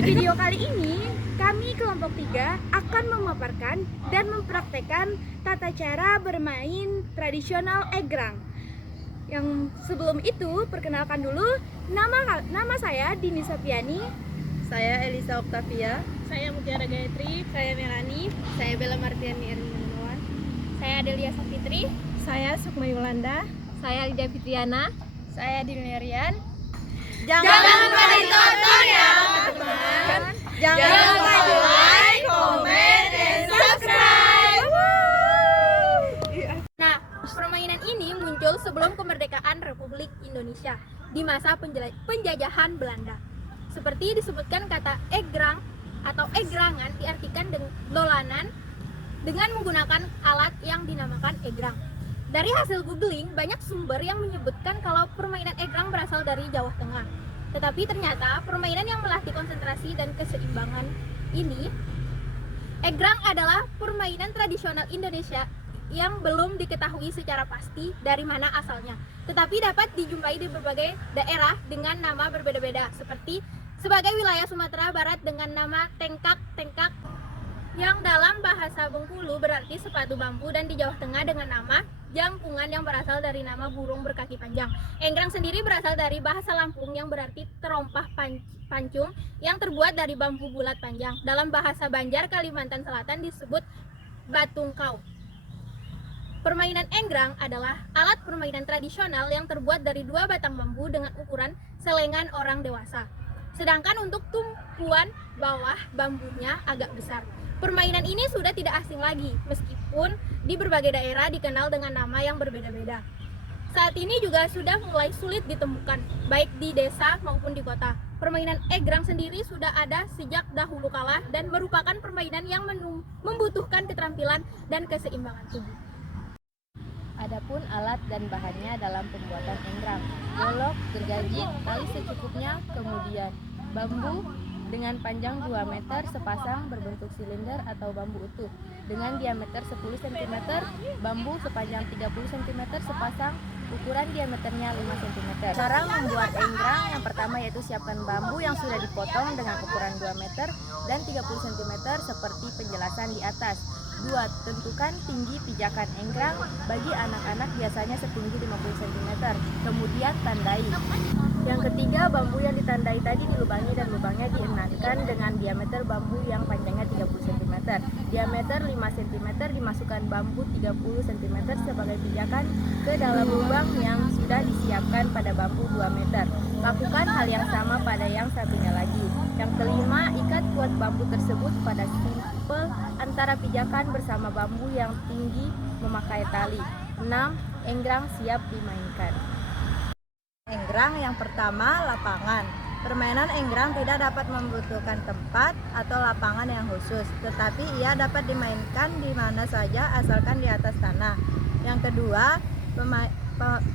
Di video kali ini, kami kelompok 3 akan memaparkan dan mempraktekkan tata cara bermain tradisional egrang. Yang sebelum itu, perkenalkan dulu, nama saya Dini Sapiani. Saya Elisa Oktavia. Saya Mutiara Gayatri. Saya Melani. Saya Bella Martiani Erwin. Saya Delia Safitri. Saya Sukma Yolanda. Saya Lidia Fitriana. Saya Dinerian. Jangan lupa ditonton ya teman-teman. Jangan lupa di like, comment, and subscribe. Nah, permainan ini muncul sebelum kemerdekaan Republik Indonesia di masa penjajahan Belanda. Seperti disebutkan, kata egrang atau egrangan diartikan dengan dolanan dengan menggunakan alat yang dinamakan egrang. Dari hasil googling, banyak sumber yang menyebutkan kalau permainan egrang berasal dari Jawa Tengah. Tetapi ternyata permainan yang melatih konsentrasi dan keseimbangan ini, egrang adalah permainan tradisional Indonesia yang belum diketahui secara pasti dari mana asalnya, tetapi dapat dijumpai di berbagai daerah dengan nama berbeda-beda, seperti sebagai wilayah Sumatera Barat dengan nama tengkak-tengkak, yang dalam bahasa Bengkulu berarti sepatu bambu, dan di Jawa Tengah dengan nama jangkungan yang berasal dari nama burung berkaki panjang. Enggrang sendiri berasal dari bahasa Lampung yang berarti terompah pancung yang terbuat dari bambu bulat panjang. Dalam bahasa Banjar Kalimantan Selatan disebut batungkau. Permainan enggrang adalah alat permainan tradisional yang terbuat dari 2 batang bambu dengan ukuran selengan orang dewasa. Sedangkan untuk tumpuan bawah bambunya agak besar. Permainan ini sudah tidak asing lagi, meskipun di berbagai daerah dikenal dengan nama yang berbeda-beda. Saat ini juga sudah mulai sulit ditemukan, baik di desa maupun di kota. Permainan egrang sendiri sudah ada sejak dahulu kala dan merupakan permainan yang membutuhkan keterampilan dan keseimbangan tubuh. Adapun alat dan bahannya dalam pembuatan enggrang: golok, gergaji, tali secukupnya, kemudian bambu dengan panjang 2 meter sepasang berbentuk silinder atau bambu utuh dengan diameter 10 cm, bambu sepanjang 30 cm sepasang, ukuran diameternya 5 cm. Cara membuat enggrang yang pertama yaitu siapkan bambu yang sudah dipotong dengan ukuran 2 meter dan 30 cm seperti penjelasan di atas. 2. Tentukan tinggi pijakan enggrang, bagi anak-anak biasanya setinggi 50 cm. Kemudian tandai. Yang ketiga, bambu yang ditandai tadi dilubangi dan lubangnya dienakkan dengan diameter bambu yang panjangnya 30 cm. Diameter 5 cm dimasukkan bambu 30 cm sebagai pijakan ke dalam lubang yang sudah disiapkan pada bambu 2 meter. Lakukan hal yang sama pada yang satunya lagi. Yang kelima, ikat kuat bambu tersebut pada simpel antara pijakan bersama bambu yang tinggi memakai tali. 6. Enggrang siap dimainkan. Enggrang yang pertama, lapangan. Permainan enggrang tidak dapat membutuhkan tempat atau lapangan yang khusus, tetapi ia dapat dimainkan di mana saja asalkan di atas tanah. Yang kedua,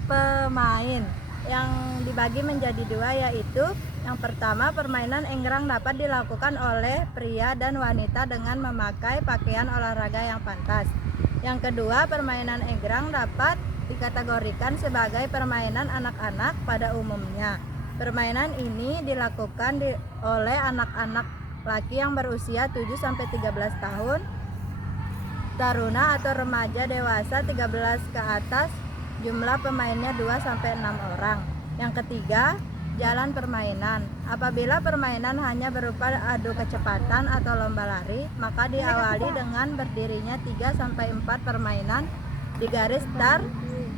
pemain yang dibagi menjadi 2, yaitu yang pertama, permainan enggrang dapat dilakukan oleh pria dan wanita dengan memakai pakaian olahraga yang pantas. Yang kedua, permainan enggrang dapat dikategorikan sebagai permainan anak-anak pada umumnya. Permainan ini dilakukan oleh anak-anak laki yang berusia 7-13 tahun, taruna atau remaja dewasa 13 ke atas, jumlah pemainnya 2-6 orang. Yang ketiga, jalan permainan. Apabila permainan hanya berupa adu kecepatan atau lomba lari, maka diawali dengan berdirinya 3-4 permainan di garis start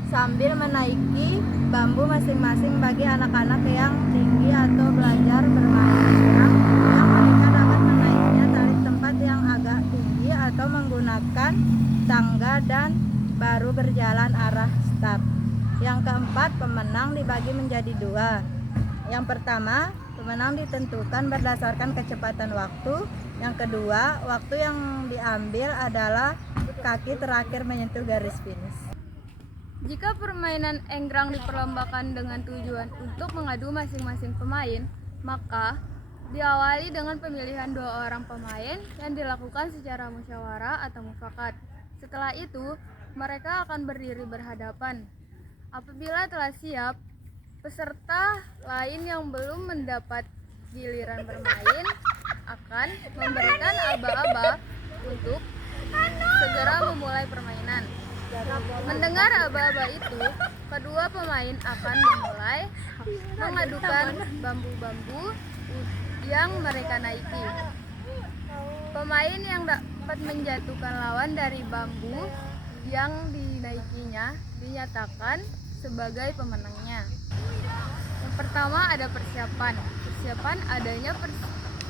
sambil menaiki bambu masing-masing. Bagi anak-anak yang tinggi atau belajar bermain enggrang, yang mereka dapat menaiknya dari tempat yang agak tinggi atau menggunakan tangga dan baru berjalan arah start. Yang keempat, pemenang dibagi menjadi 2. Yang pertama, pemenang ditentukan berdasarkan kecepatan waktu. Yang kedua, waktu yang diambil adalah kaki terakhir menyentuh garis finish. Jika permainan enggrang diperlombakan dengan tujuan untuk mengadu masing-masing pemain, maka diawali dengan pemilihan 2 orang pemain yang dilakukan secara musyawarah atau mufakat. Setelah itu, mereka akan berdiri berhadapan. Apabila telah siap, peserta lain yang belum mendapat giliran bermain akan memberikan aba-aba untuk segera memulai permainan. Mendengar aba-aba itu, kedua pemain akan memulai mengadukan bambu-bambu yang mereka naiki. Pemain yang dapat menjatuhkan lawan dari bambu yang dinaikinya dinyatakan sebagai pemenangnya. Yang pertama ada persiapan. Persiapan adanya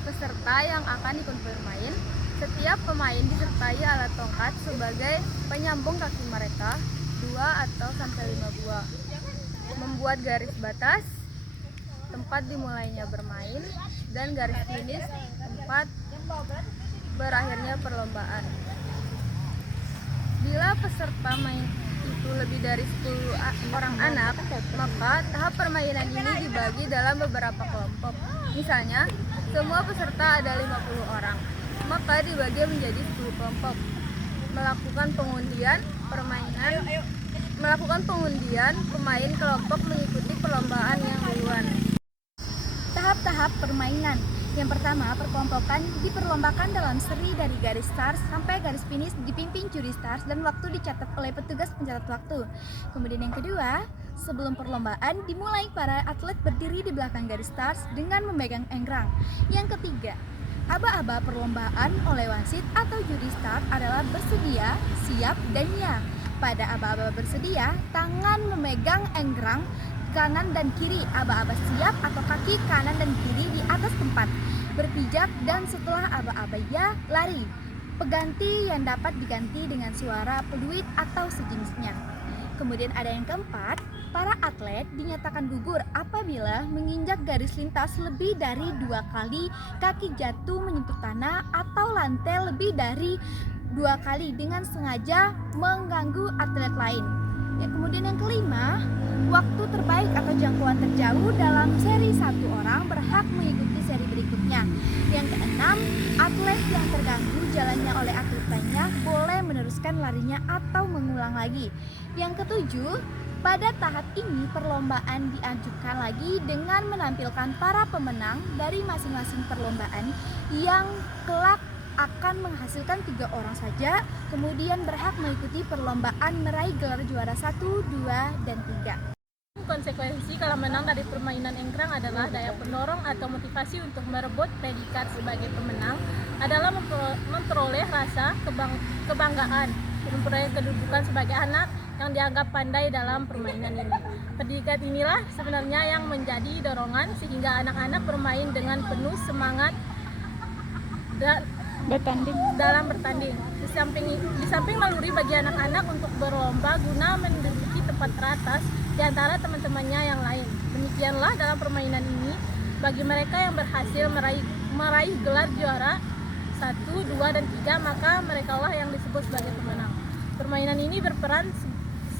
peserta yang akan ikut bermain. Setiap pemain disertai alat tongkat sebagai penyambung kaki mereka, 2 atau sampai 5 buah. Membuat garis batas tempat dimulainya bermain dan garis finish tempat berakhirnya perlombaan. Bila peserta main itu lebih dari 10 orang anak, maka tahap permainan ini dibagi dalam beberapa kelompok. Misalnya, semua peserta ada 50 orang, maka dibagi menjadi 10 kelompok. Melakukan pengundian, pemain kelompok mengikuti perlombaan yang duluan. Tahap-tahap permainan. Yang pertama, perkelompokan diperlombakan dalam seri dari garis start sampai garis finish dipimpin juri start dan waktu dicatat oleh petugas pencatat waktu. Kemudian yang kedua, sebelum perlombaan dimulai para atlet berdiri di belakang garis start dengan memegang enggrang. Yang ketiga, aba-aba perlombaan oleh wasit atau juri start adalah bersedia, siap, dan ya. Pada aba-aba bersedia, tangan memegang enggrang kanan dan kiri, aba-aba siap atau kaki kanan dan kiri di atas tempat berpijak, dan setelah aba-aba ya, lari. Peganti yang dapat diganti dengan suara peluit atau sejenisnya. Kemudian ada yang keempat, para atlet dinyatakan gugur apabila menginjak garis lintas lebih dari 2 kali, kaki jatuh menyentuh tanah, atau lantai lebih dari 2 kali dengan sengaja mengganggu atlet lain. Ya, kemudian yang kelima, waktu terbaik atau jangkauan terjauh dalam seri 1 orang berhak mengikuti seri berikutnya. Yang keenam, atlet yang terganggu jalannya oleh atlet lainnya boleh meneruskan larinya atau mengulang lagi. Yang ketujuh, pada tahap ini perlombaan diajukan lagi dengan menampilkan para pemenang dari masing-masing perlombaan yang kelak akan menghasilkan 3 orang saja, kemudian berhak mengikuti perlombaan meraih gelar juara 1, 2, dan 3. Konsekuensi kalau menang dari permainan enggrang adalah daya pendorong atau motivasi untuk merebut predikat sebagai pemenang adalah memperoleh rasa kebanggaan, memperoleh kedudukan sebagai anak yang dianggap pandai dalam permainan ini. Predikat inilah sebenarnya yang menjadi dorongan sehingga anak-anak bermain dengan penuh semangat dalam bertanding. Di samping naluri bagi anak-anak untuk berlomba guna menduduki tempat teratas di antara teman-temannya yang lain. Demikianlah dalam permainan ini, bagi mereka yang berhasil meraih gelar juara 1, 2, dan 3, maka merekalah yang disebut sebagai pemenang. Permainan ini berperan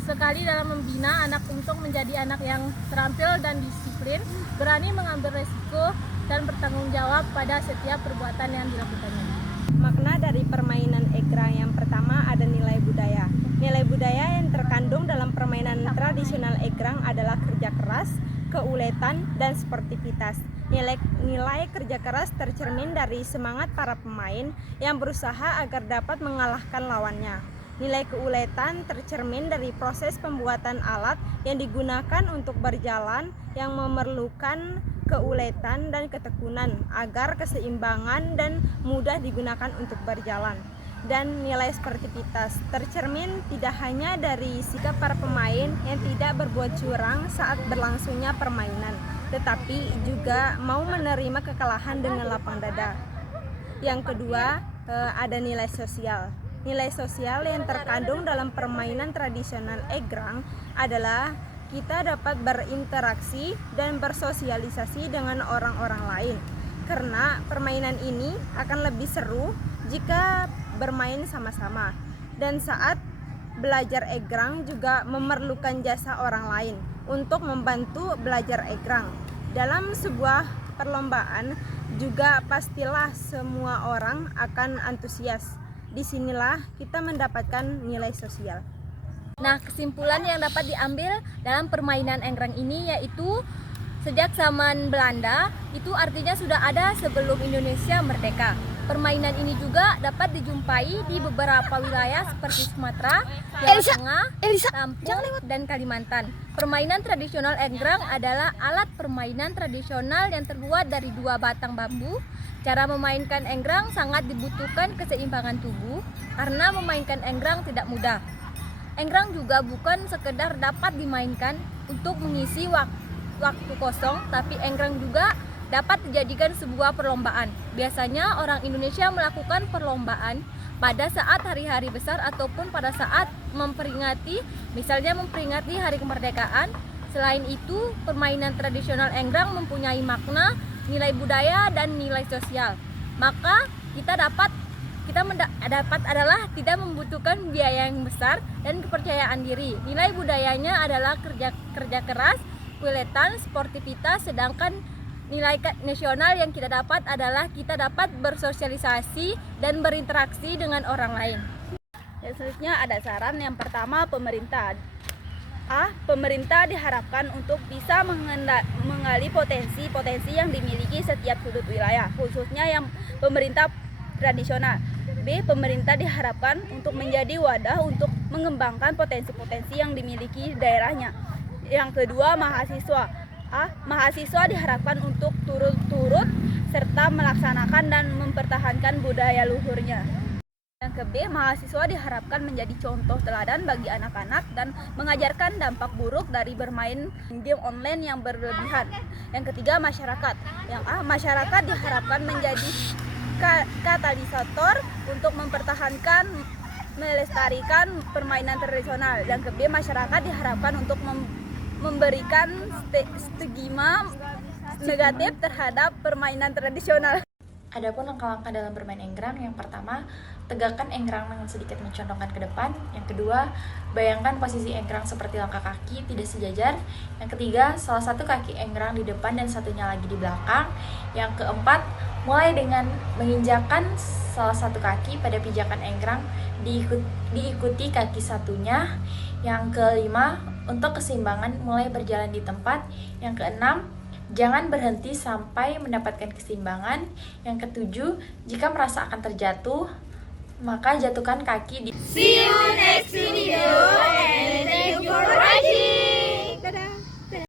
sekali dalam membina anak untuk menjadi anak yang terampil dan disiplin, berani mengambil resiko, dan bertanggung jawab pada setiap perbuatan yang dilakukannya. Makna dari permainan egrang yang pertama ada nilai budaya. Nilai budaya yang terkandung dalam permainan tradisional egrang adalah kerja keras, keuletan, dan sportivitas. Nilai kerja keras tercermin dari semangat para pemain yang berusaha agar dapat mengalahkan lawannya. Nilai keuletan tercermin dari proses pembuatan alat yang digunakan untuk berjalan yang memerlukan keuletan dan ketekunan agar keseimbangan dan mudah digunakan untuk berjalan. Dan nilai sportivitas tercermin tidak hanya dari sikap para pemain yang tidak berbuat curang saat berlangsungnya permainan, tetapi juga mau menerima kekalahan dengan lapang dada. Yang kedua, ada nilai sosial. Nilai sosial yang terkandung dalam permainan tradisional egrang adalah kita dapat berinteraksi dan bersosialisasi dengan orang-orang lain. Karena permainan ini akan lebih seru jika bermain sama-sama. Dan saat belajar egrang juga memerlukan jasa orang lain untuk membantu belajar egrang. Dalam sebuah perlombaan juga pastilah semua orang akan antusias. Disinilah kita mendapatkan nilai sosial. Nah, kesimpulan yang dapat diambil dalam permainan enggrang ini yaitu Sejak zaman Belanda, itu artinya sudah ada sebelum Indonesia merdeka. Permainan ini juga dapat dijumpai di beberapa wilayah seperti Sumatera, Jawa Tengah, Lampung, dan Kalimantan. Permainan tradisional enggrang adalah alat permainan tradisional yang terbuat dari 2 batang bambu. Cara memainkan enggrang sangat dibutuhkan keseimbangan tubuh karena memainkan enggrang tidak mudah. Enggrang juga bukan sekedar dapat dimainkan untuk mengisi waktu kosong, tapi enggrang juga dapat dijadikan sebuah perlombaan. Biasanya orang Indonesia melakukan perlombaan pada saat hari-hari besar ataupun pada saat memperingati hari kemerdekaan. Selain itu, permainan tradisional enggrang mempunyai makna, nilai budaya, dan nilai sosial. Maka kita dapat adalah tidak membutuhkan biaya yang besar dan kepercayaan diri. Nilai budayanya adalah kerja keras, kuiletan, sportivitas, sedangkan nilai nasional yang kita dapat adalah kita dapat bersosialisasi dan berinteraksi dengan orang lain. Dan selanjutnya ada saran yang pertama, pemerintah. Pemerintah diharapkan untuk bisa menggali potensi yang dimiliki setiap sudut wilayah, khususnya yang pemerintah tradisional. B. Pemerintah diharapkan untuk menjadi wadah untuk mengembangkan potensi-potensi yang dimiliki daerahnya. Yang kedua, mahasiswa. Mahasiswa diharapkan untuk turut serta melaksanakan dan mempertahankan budaya luhurnya. Yang ke B, mahasiswa diharapkan menjadi contoh teladan bagi anak-anak dan mengajarkan dampak buruk dari bermain game online yang berlebihan. Yang ketiga, masyarakat. Yang A, masyarakat diharapkan menjadi katalisator untuk mempertahankan, melestarikan permainan tradisional. Yang ke B, masyarakat diharapkan untuk memberikan stigma negatif terhadap permainan tradisional. Adapun langkah-langkah dalam bermain enggrang, yang pertama, tegakkan enggrang dengan sedikit mencondongkan ke depan. Yang kedua, bayangkan posisi enggrang seperti langkah kaki tidak sejajar. Yang ketiga, salah satu kaki enggrang di depan dan satunya lagi di belakang. Yang keempat, mulai dengan menginjakan salah satu kaki pada pijakan enggrang, diikuti kaki satunya. Yang kelima, untuk keseimbangan mulai berjalan di tempat. Yang keenam, jangan berhenti sampai mendapatkan keseimbangan. Yang ketujuh, jika merasa akan terjatuh, maka jatuhkan kaki di. See you next video and thank you for watching.